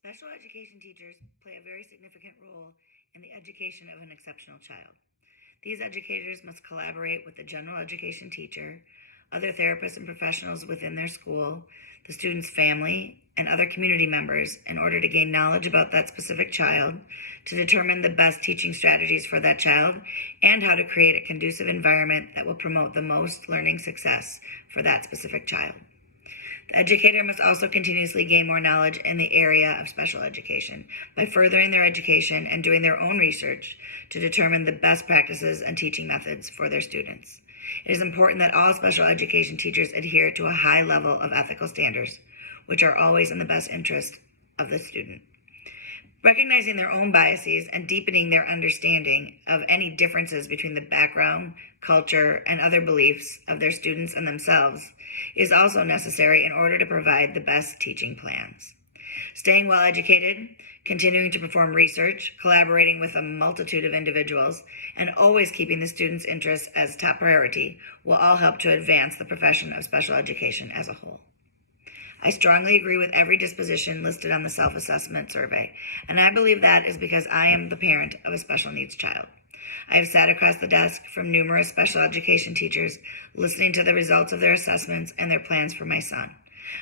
Special education teachers play a very significant role in the education of an exceptional child. These educators must collaborate with the general education teacher, other therapists and professionals within their school, the student's family, and other community members in order to gain knowledge about that specific child, to determine the best teaching strategies for that child, and how to create a conducive environment that will promote the most learning success for that specific child. The educator must also continuously gain more knowledge in the area of special education by furthering their education and doing their own research to determine the best practices and teaching methods for their students. It is important that all special education teachers adhere to a high level of ethical standards, which are always in the best interest of the student. Recognizing their own biases and deepening their understanding of any differences between the background, culture, and other beliefs of their students and themselves is also necessary in order to provide the best teaching plans. Staying well educated, continuing to perform research, collaborating with a multitude of individuals, and always keeping the student's interests as top priority will all help to advance the profession of special education as a whole. I strongly agree with every disposition listed on the self-assessment survey, and I believe that is because I am the parent of a special needs child. I have sat across the desk from numerous special education teachers, listening to the results of their assessments and their plans for my son.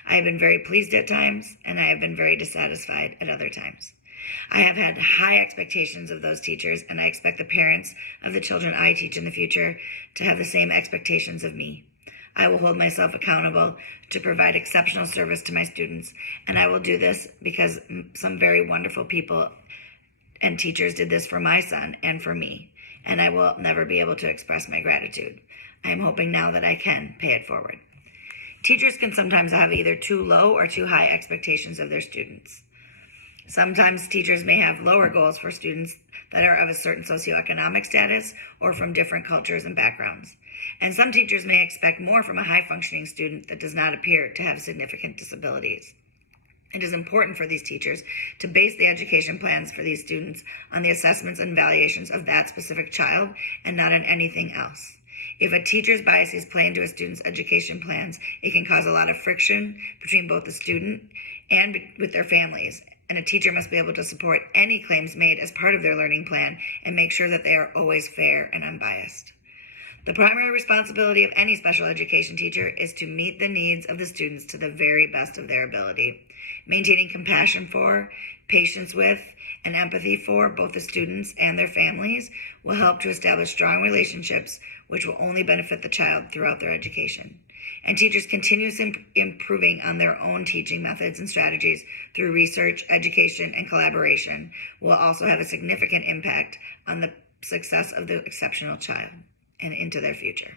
I have been very pleased at times, and I have been very dissatisfied at other times. I have had high expectations of those teachers, and I expect the parents of the children I teach in the future to have the same expectations of me. I will hold myself accountable to provide exceptional service to my students, and I will do this because some very wonderful people and teachers did this for my son and for me, and I will never be able to express my gratitude. I am hoping now that I can pay it forward. Teachers can sometimes have either too low or too high expectations of their students. Sometimes teachers may have lower goals for students that are of a certain socioeconomic status or from different cultures and backgrounds. And some teachers may expect more from a high-functioning student that does not appear to have significant disabilities. It is important for these teachers to base the education plans for these students on the assessments and evaluations of that specific child and not on anything else. If a teacher's biases play into a student's education plans, it can cause a lot of friction between both the student and with their families. And a teacher must be able to support any claims made as part of their learning plan and make sure that they are always fair and unbiased. The primary responsibility of any special education teacher is to meet the needs of the students to the very best of their ability. Maintaining compassion for, patience with, and empathy for both the students and their families will help to establish strong relationships which will only benefit the child throughout their education. And teachers continuously improving on their own teaching methods and strategies through research, education, and collaboration will also have a significant impact on the success of the exceptional child and into their future.